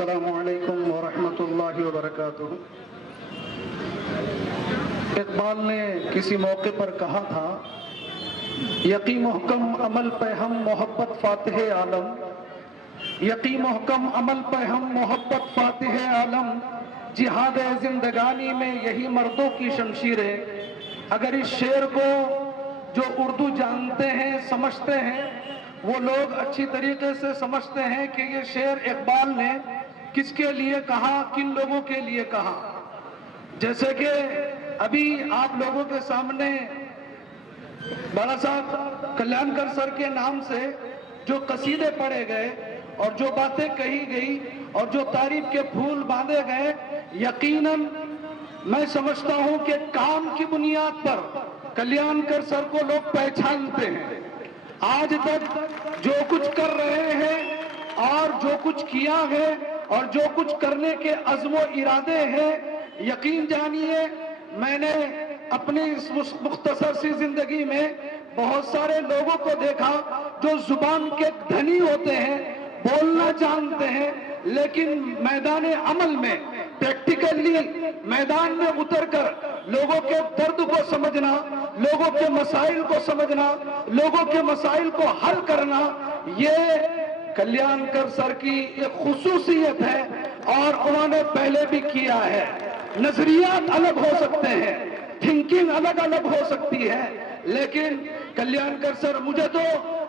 السلام علیکم ورحمۃ اللہ وبرکاتہ۔ اقبال نے کسی موقع پر کہا تھا، یقی محکم عمل پہ ہم محبت فاتح عالم، یقی محکم عمل پہ ہم محبت فاتح عالم، جہاد زندگانی میں یہی مردوں کی شمشیر ہے۔ اگر اس شعر کو جو اردو جانتے ہیں سمجھتے ہیں وہ لوگ اچھی طریقے سے سمجھتے ہیں کہ یہ شعر اقبال نے کس کے لیے کہا، کن لوگوں کے لیے کہا۔ جیسے کہ ابھی آپ لوگوں کے سامنے بڑا صاحب کلیان کر سر کے نام سے جو قصیدے پڑھے گئے اور جو باتیں کہی گئی اور جو تعریف کے پھول باندھے گئے، یقیناً میں سمجھتا ہوں کہ کام کی بنیاد پر کلیان کر سر کو لوگ پہچانتے ہیں۔ آج تک جو کچھ کر رہے ہیں اور جو کچھ کیا ہے اور جو کچھ کرنے کے عزم و ارادے ہیں، یقین جانیے میں نے اپنی اس مختصر سی زندگی میں بہت سارے لوگوں کو دیکھا جو زبان کے دھنی ہوتے ہیں، بولنا جانتے ہیں، لیکن میدان عمل میں پریکٹیکلی میدان میں اتر کر لوگوں کے درد کو سمجھنا، لوگوں کے مسائل کو سمجھنا، لوگوں کے مسائل کو حل کرنا، یہ کلیان کر سر کی ایک خصوصیت ہے اور انہوں نے پہلے بھی کیا ہے۔ نظریات الگ ہو سکتے ہیں، تھنکنگ الگ الگ ہو سکتی ہے، لیکن کلیان کر سر، مجھے تو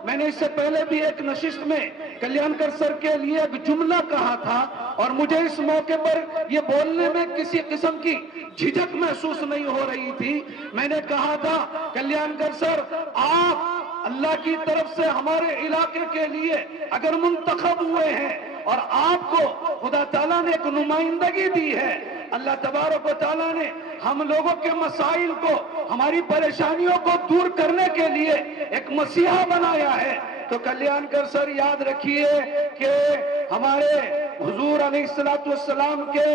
میں نے اس سے پہلے بھی ایک نشست میں کلیان کر سر کے لیے ایک جملہ کہا تھا اور مجھے اس موقع پر یہ بولنے میں کسی قسم کی جھجک محسوس نہیں ہو رہی تھی۔ میں نے کہا تھا کلیان کر سر، آپ اللہ کی طرف سے ہمارے علاقے کے لیے اگر منتخب ہوئے ہیں اور آپ کو خدا تعالیٰ نے ایک نمائندگی دی ہے، اللہ تبارک و تعالیٰ نے ہم لوگوں کے مسائل کو، ہماری پریشانیوں کو دور کرنے کے لیے ایک مسیحا بنایا ہے، تو کلیان کر سر یاد رکھیے کہ ہمارے حضور علیہ السلام کے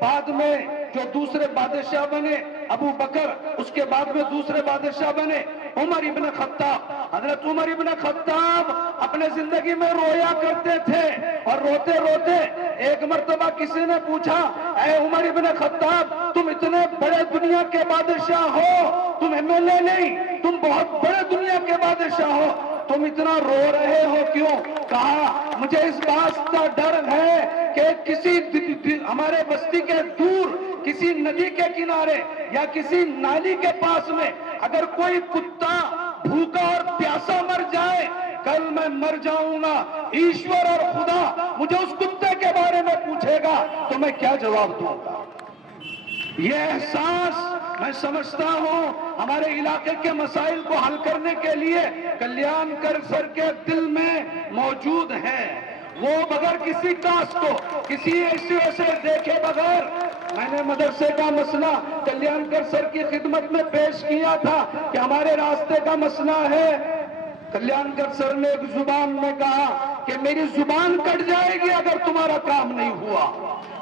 بعد میں جو دوسرے بادشاہ بنے ابو بکر، اس کے بعد میں دوسرے بادشاہ بنے عمر ابن خطاب۔ حضرت عمر ابن خطاب اپنے زندگی میں رویا کرتے تھے اور روتے روتے ایک مرتبہ کسی نے پوچھا، اے عمر ابن خطاب، تم اتنے بڑے دنیا کے بادشاہ ہو، تم ایم ایل اے نہیں، تم بہت بڑے دنیا کے بادشاہ ہو، تم اتنا رو رہے ہو کیوں؟ کہا مجھے اس بات کا ڈر ہے کہ کسی ہمارے بستی کے دور کسی ندی کے کنارے یا کسی نالی کے پاس میں اگر کوئی کتا بھوکا اور پیاسا مر جائے، کل میں مر جاؤں گا، ایشور اور خدا مجھے اس کتے کے بارے میں پوچھے گا تو میں کیا جواب دوں گا؟ یہ احساس میں سمجھتا ہوں ہمارے علاقے کے مسائل کو حل کرنے کے لیے کلیان کر سر کے دل میں موجود ہے۔ وہ بغیر کسی کاسٹ کو کسی ایسے سے دیکھے بغیر، میں نے مدرسے کا مسئلہ کلیان کر سر کی خدمت میں پیش کیا تھا کہ ہمارے راستے کا مسئلہ ہے۔ کلیان کر سر نے ایک زبان میں کہا کہ میری زبان کٹ جائے گی اگر تمہارا کام نہیں ہوا۔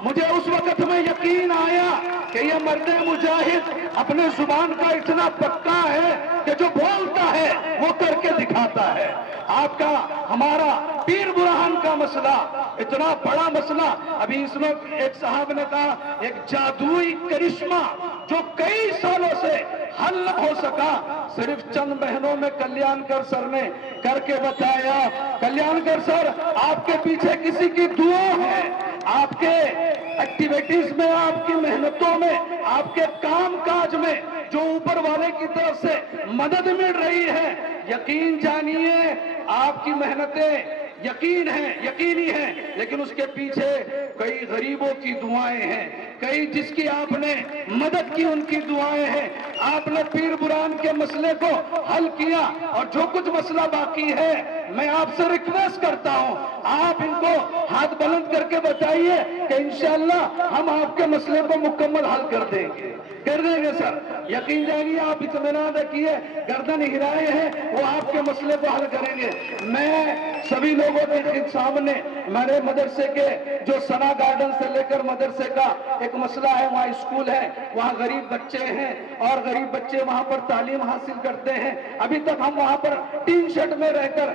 مجھے اس وقت میں یقین آیا کہ یہ مرد مجاہد اپنے زبان کا اتنا پکا ہے کہ جو بولتا ہے وہ کر کے دکھاتا ہے۔ آپ کا ہمارا پیر برہان کا مسئلہ اتنا بڑا مسئلہ، ابھی اس وقت ایک صاحب نے کہا ایک جادوئی کرشمہ جو کئی سالوں سے حل نہ ہو سکا، صرف چند مہینوں میں کلیان کر سر نے کر کے بتایا۔ کلیان کر سر، آپ کے پیچھے کسی کی دعا ہے، آپ کے ایکٹیویٹیز میں، آپ کی محنتوں میں، آپ کے کام کاج میں جو اوپر والے کی طرف سے مدد مل رہی ہے، یقین جانیے آپ کی محنتیں یقینی ہیں، لیکن اس کے پیچھے کئی غریبوں کی دعائیں ہیں، کئی جس کی آپ نے مدد کی ان کی دعائیں ہیں۔ آپ نے پیر برہان کے مسئلے کو حل کیا اور جو کچھ مسئلہ باقی ہے میں آپ سے ریکویسٹ کرتا ہوں آپ ان کو ہاتھ بلند کر کے بتائیے کہ انشاءاللہ ہم آپ کے مسئلے کو مکمل حل کر دیں گے سر، یقین جانیے آپ اطمینان رکھیے، گردن ہلائے ہیں وہ آپ کے مسئلے کو حل کریں گے۔ میں سبھی لوگوں کے سامنے میرے مدرسے کے جو سنا گارڈن سے لے کر مدرسے کا ایک مسئلہ ہے، وہاں اسکول ہے، وہاں غریب بچے ہیں اور غریب بچے وہاں پر تعلیم حاصل کرتے ہیں۔ ابھی تک ہم وہاں پر ٹین شیڈ میں رہ کر